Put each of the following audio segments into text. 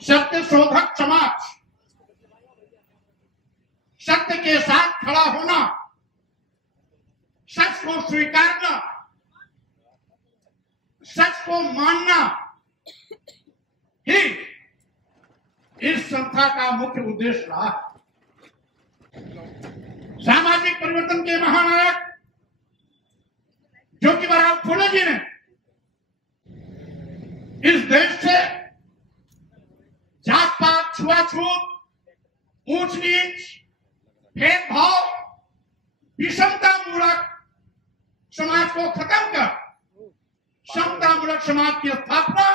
सत्य शोधक समाज, सत्य के साथ खड़ा होना, सच को स्वीकारना, सच को मानना ही इस संस्था का मुख्य उद्देश्य रहा है। सामाजिक परिवर्तन के महानायक ज्योतिबा फुले जी ने इस देश से जात पात, छुआछूत, ऊंच नीच, भेदभाव, विषमता मूलक समाज को खत्म कर समता मूलक समाज की स्थापना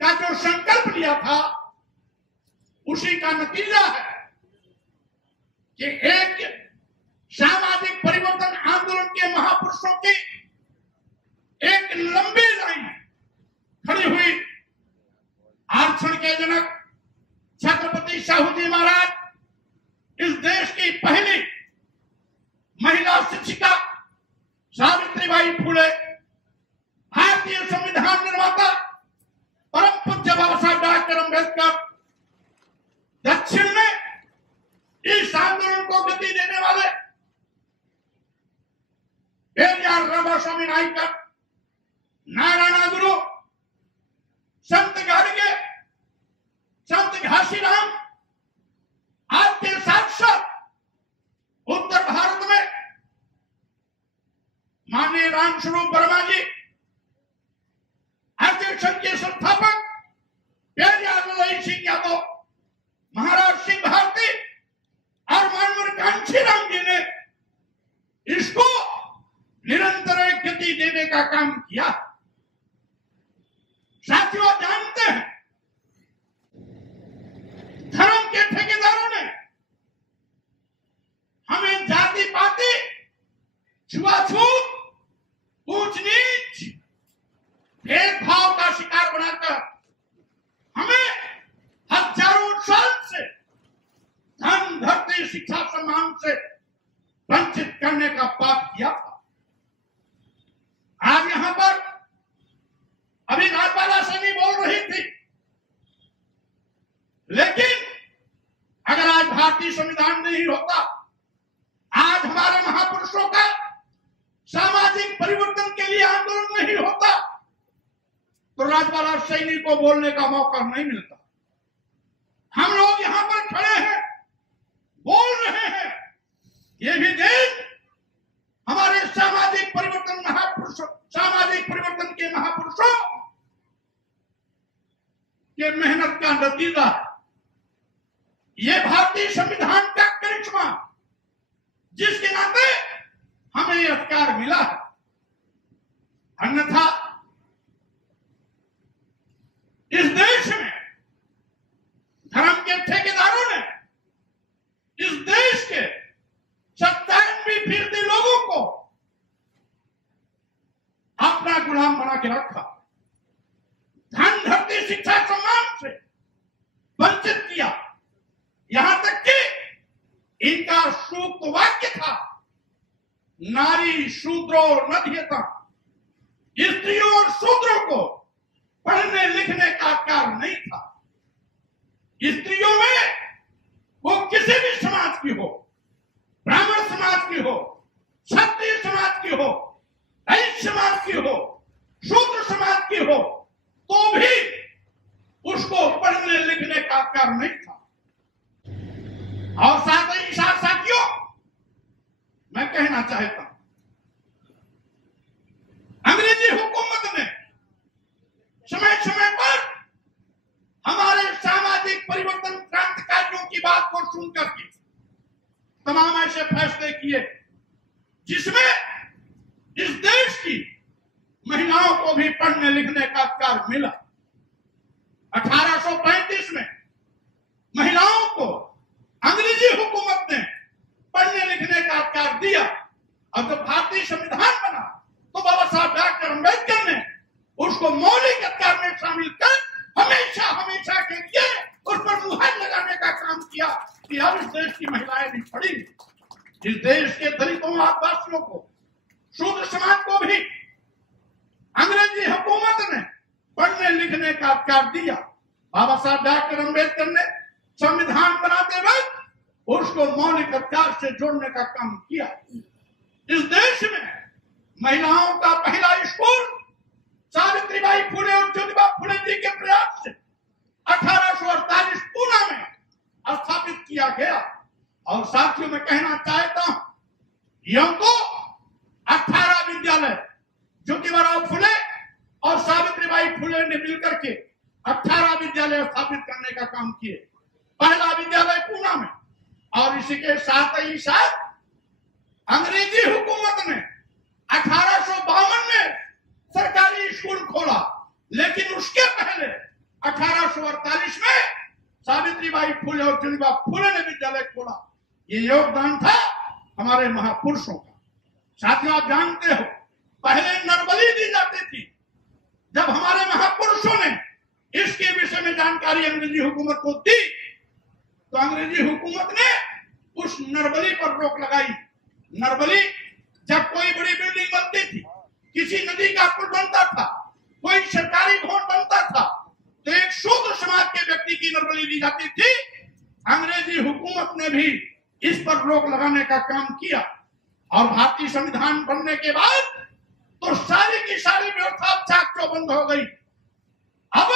का जो संकल्प लिया था, उसी का नतीजा है कि एक सामाजिक परिवर्तन आंदोलन के महापुरुषों की एक लंबी लाइन खड़ी हुई। आरक्षण के जनक छत्रपति साहू जी महाराज, इस देश की पहली महिला शिक्षिका सावित्रीबाई फुले, भारतीय संविधान निर्माता परम पूज्य बाबा साहब डॉक्टर अम्बेडकर, दक्षिण में इस आंदोलन को गति देने वाले पेरियार रामास्वामी नायकर, नारायण गुरु, संत गाडगे, संत घासीराम, आपके साथ साथ उत्तर भारत में माननीय रामस्वरूप वर्मा जी, भारतीय संघ के संस्थापक पेरियार ललाई सिंह यादव, महाराज सिंह भारती और मानवर कांशीराम जी ने इसको निरंतर गति देने का काम किया। साथियों, जानते हैं धर्म के ठेकेदारों ने हमें जाति पाति, छुआछूत, ऊंच नीच, भेदभाव का शिकार बनाकर हमें हजारों साल से धन, धरती, शिक्षा, सम्मान से वंचित करने का पाप किया था। आज यहां पर अभी राजबाला से नहीं बोल रही थी, लेकिन अगर आज भारतीय संविधान नहीं होता, आज हमारे महापुरुषों का सामाजिक परिवर्तन के लिए आंदोलन नहीं होता, तो राजबाला सैनी को बोलने का मौका नहीं मिलता। हम लोग यहां पर खड़े हैं, बोल रहे हैं, ये भी देश हमारे सामाजिक परिवर्तन महापुरुषों, सामाजिक परिवर्तन के महापुरुषों के मेहनत का नतीजा है। ये भारतीय संविधान का करिश्मा, जिसके नाते हमें यह अधिकार मिला है। अन्यथा इस देश में धर्म के ठेकेदारों ने इस देश के 97% लोगों को अपना गुलाम बना के रखा, धन, धरती, शिक्षा, सम्मान से वंचित किया। यहां तक कि इनका सूक्त वाक्य था, नारी शूद्रो न ध्येता, स्त्रियों और शूद्रों को पढ़ने लिखने का अधिकार नहीं था। स्त्रियों में वो किसी भी समाज की हो, ब्राह्मण समाज की हो, क्षत्रिय समाज की हो, वैश्य समाज की हो, शूद्र समाज की हो, तो भी उसको पढ़ने लिखने का अधिकार नहीं था। और साथ ही साथियों, मैं कहना चाहता हूं, अंग्रेजी हुकूमत ने समय समय पर हमारे सामाजिक परिवर्तन क्रांतिकारियों की बात को सुनकर के तमाम ऐसे फैसले किए जिसमें इस देश की महिलाओं को भी पढ़ने लिखने का अधिकार मिला। 1835 में महिलाओं को अंग्रेजी हुकूमत ने पढ़ने लिखने का अधिकार दिया, और जब भारतीय संविधान बना तो बाबा साहब डॉक्टर अम्बेडकर ने उसको मौलिक अधिकार में शामिल कर हमेशा हमेशा के लिए उस पर मुहर लगाने का काम किया कि अब इस देश की महिलाएं भी पढ़ी। इस देश के दलितों, आदिवासियों को, शूद्र समाज को भी अंग्रेजी हुकूमत ने पढ़ने लिखने का अधिकार दिया। बाबा साहब डॉक्टर अम्बेडकर ने संविधान बनाते वक्त उसको मौलिक अधिकार से जोड़ने का काम किया। इस देश में महिलाओं का पहला स्कूल सावित्रीबाई फुले और ज्योतिबा फुले जी के प्रयास से 1848 पूना में स्थापित किया गया। और साथियों में कहना चाहता हूं, यह तो 18 विद्यालय ज्योतिबा फुले और सावित्रीबाई फुले ने मिलकर के 18 विद्यालय स्थापित करने का काम किए। पहला विद्यालय पूना में, और इसी के साथ ही साथ अंग्रेजी हुकूमत ने 1852 में सरकारी स्कूल खोला, लेकिन उसके पहले 1848 में सावित्रीबाई फुले और ज्योतिबा फुले ने विद्यालय खोला। ये योगदान था हमारे महापुरुषों का। साथियों, आप जानते हो पहले नरबली दी जाती थी। जब हमारे महापुरुषों ने इसके विषय में जानकारी अंग्रेजी हुकूमत को दी, तो अंग्रेजी हुकूमत ने उस नरबली पर रोक लगाई। नरबली जब कोई बड़ी बिल्डिंग बनती थी, किसी नदी का पुल बनता था, कोई सरकारी भवन बनता था, तो एक शूद्र समाज के व्यक्ति की नरबली दी जाती थी। अंग्रेजी हुकूमत ने भी इस पर रोक लगाने का काम किया। और भारतीय संविधान बनने के बाद तो सारी की सारी व्यवस्था चाक चौबंद हो गई। अब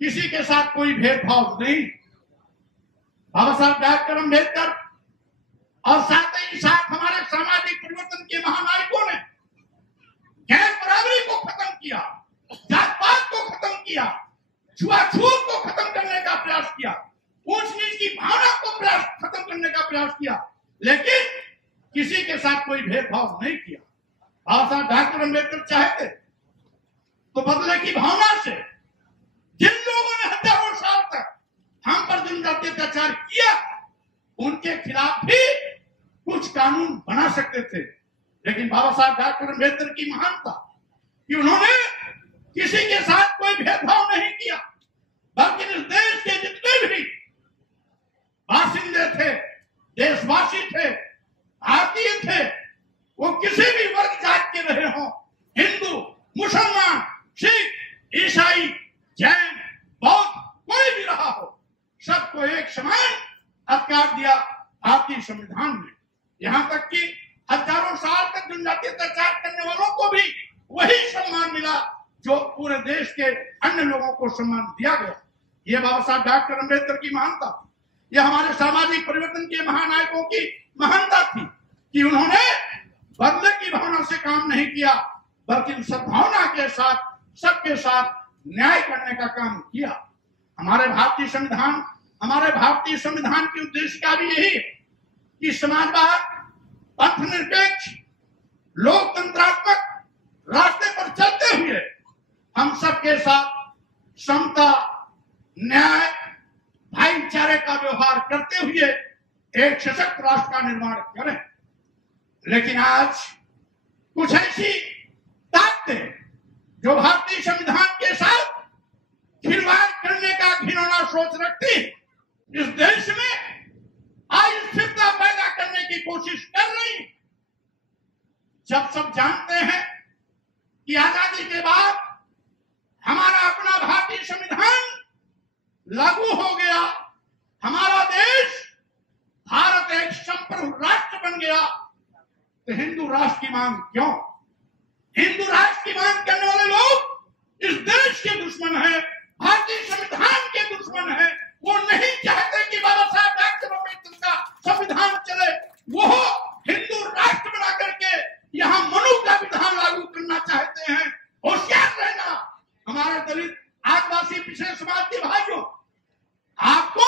किसी के साथ कोई भेदभाव नहीं। बाबा साहब डॉक्टर अम्बेडकर और साथ ही साथ हमारे सामाजिक परिवर्तन के महानायकों ने गैर बराबरी को खत्म किया, जात पात को खत्म किया, छुआछूत को खत्म करने का प्रयास किया, ऊंच नीच की भावना को खत्म करने का प्रयास किया, लेकिन किसी के साथ कोई भेदभाव नहीं किया। बाबा साहब डॉक्टर अम्बेडकर चाहते तो बदले की भावना से जिन लोगों ने हजारों साल तक हम पर जनजाति अत्याचार किया, उनके खिलाफ भी कुछ कानून बना सकते थे। लेकिन बाबा साहब डॉक्टर अम्बेडकर की महानता कि उन्होंने किसी के साथ कोई भेदभाव नहीं किया, बल्कि इस देश के जितने भी बासिंदे थे, देशवासी थे, भारतीय थे, वो किसी भी वर्ग जात के रहे हों, हिंदू, मुसलमान, सिख, ईसाई, जैन, बौद्ध, कोई भी रहा हो, सबको एक समान अधिकार दिया भारतीय संविधान में। यहाँ तक कि हजारों साल तक जनजाति अत्याचार करने वालों को भी वही सम्मान मिला जो पूरे देश के अन्य लोगों को सम्मान दिया गया। ये बाबा साहब डॉक्टर अम्बेडकर की महानता, यह हमारे सामाजिक परिवर्तन के महानायकों की महानता थी कि उन्होंने बदले की भावना से काम नहीं किया, बल्कि सद्भावना के साथ सबके साथ न्याय करने का काम किया। हमारे भारतीय संविधान की उद्देश्य का भी यही है कि समाजवाद, पंथनिरपेक्ष, लोकतंत्रात्मक रास्ते पर चलते हुए हम सबके साथ समता, न्याय, भाईचारे का व्यवहार करते हुए एक सशक्त राष्ट्र का निर्माण करें। लेकिन आज कुछ ऐसी ताकतें जो भारतीय संविधान के साथ खिलवाड़ करने का घिनौना सोच रखती, इस देश में अस्थिरता पैदा करने की कोशिश कर रही। जब सब जानते हैं कि आजादी के बाद हमारा अपना भारतीय संविधान लागू हो गया, हमारा देश भारत एक संप्रभु राष्ट्र बन गया, तो हिंदू राष्ट्र की मांग क्यों? हिंदू राष्ट्र की मांग करने वाले लोग इस देश के दुश्मन हैं, भारतीय संविधान के दुश्मन हैं। वो नहीं चाहते कि बाबा साहब डॉक्टर अम्बेडकर का संविधान चले। वो हिंदू राष्ट्र बना करके यहाँ मनु का विधान लागू करना चाहते हैं। होशियार रहना हमारे दलित, आदिवासी, पिछड़े समाज के भाइयों, आपको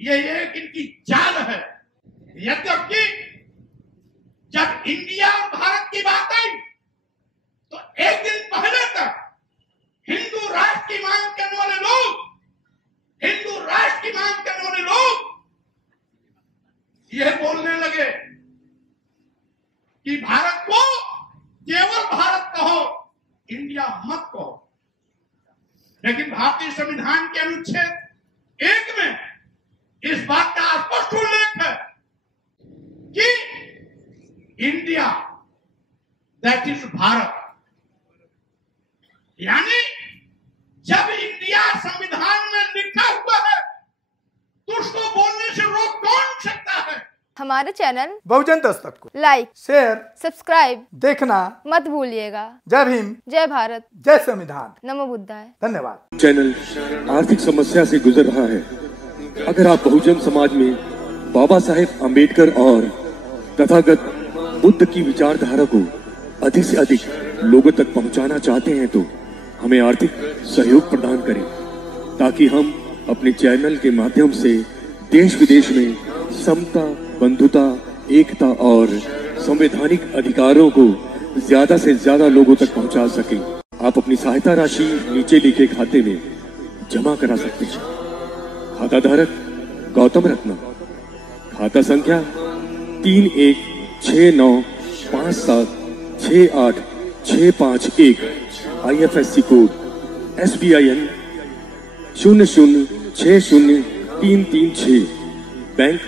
ये एक इनकी चाल है। यद्यपि जब इंडिया और भारत की बात आई तो एक दिन पहले तक हिंदू राष्ट्र की मांग करने वाले लोग यह बोलने लगे कि भारत को केवल भारत कहो, इंडिया मत कहो। लेकिन भारतीय संविधान के अनुच्छेद 1 में इस बात का स्पष्ट उल्लेख है कि इंडिया, दैट इज भारत, हमारे चैनल बहुजन दस्तक को लाइक, शेयर, सब्सक्राइब देखना मत भूलिएगा। जय भीम, जय भारत, जय संविधान, नमो बुद्धाय। धन्यवाद। चैनल आर्थिक समस्या से गुजर रहा है। अगर आप बहुजन समाज में बाबा साहेब अम्बेडकर और तथागत बुद्ध की विचारधारा को अधिक से अधिक लोगों तक पहुंचाना चाहते हैं तो हमें आर्थिक सहयोग प्रदान करें, ताकि हम अपने चैनल के माध्यम से देश विदेश में समता, बंधुता, एकता और संवैधानिक अधिकारों को ज्यादा से ज्यादा लोगों तक पहुंचा सकें। आप अपनी सहायता राशि नीचे लिखे खाते में जमा करा सकते हैं। खाता धारक गौतम रत्ना, खाता संख्या 316957686551, IFSC कोड SBIN 0060336, बैंक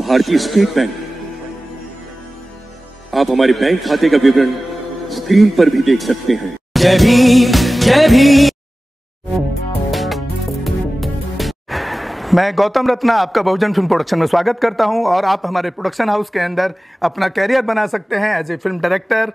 भारतीय स्टेट बैंक। आप हमारे बैंक खाते का विवरण स्क्रीन पर भी देख सकते हैं। जय भीम, जय भीम। मैं गौतम रत्ना आपका बहुजन फिल्म प्रोडक्शन में स्वागत करता हूं और आप हमारे प्रोडक्शन हाउस के अंदर अपना कैरियर बना सकते हैं as a film director,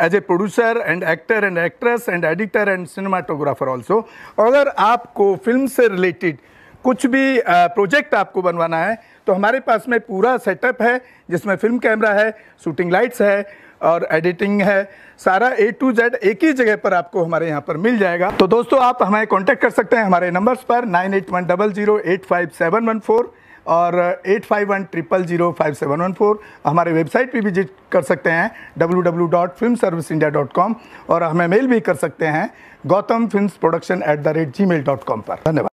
as a producer and actor and actress and editor and cinematographer also. अगर आपको फिल्म से रिलेटेड कुछ भी प्रोजेक्ट आपको बनवाना है तो हमारे पास में पूरा सेटअप है, जिसमें फिल्म कैमरा है, शूटिंग लाइट्स है और एडिटिंग है। सारा A to Z एक ही जगह पर आपको हमारे यहाँ पर मिल जाएगा। तो दोस्तों आप हमें कांटेक्ट कर सकते हैं हमारे नंबर्स पर 9810085714 और 8510005714। हमारे वेबसाइट पे विजिट कर सकते हैं www.filmserviceindia.com और हमें मेल भी कर सकते हैं gautamfilmsproduction@gmail.com पर। धन्यवाद।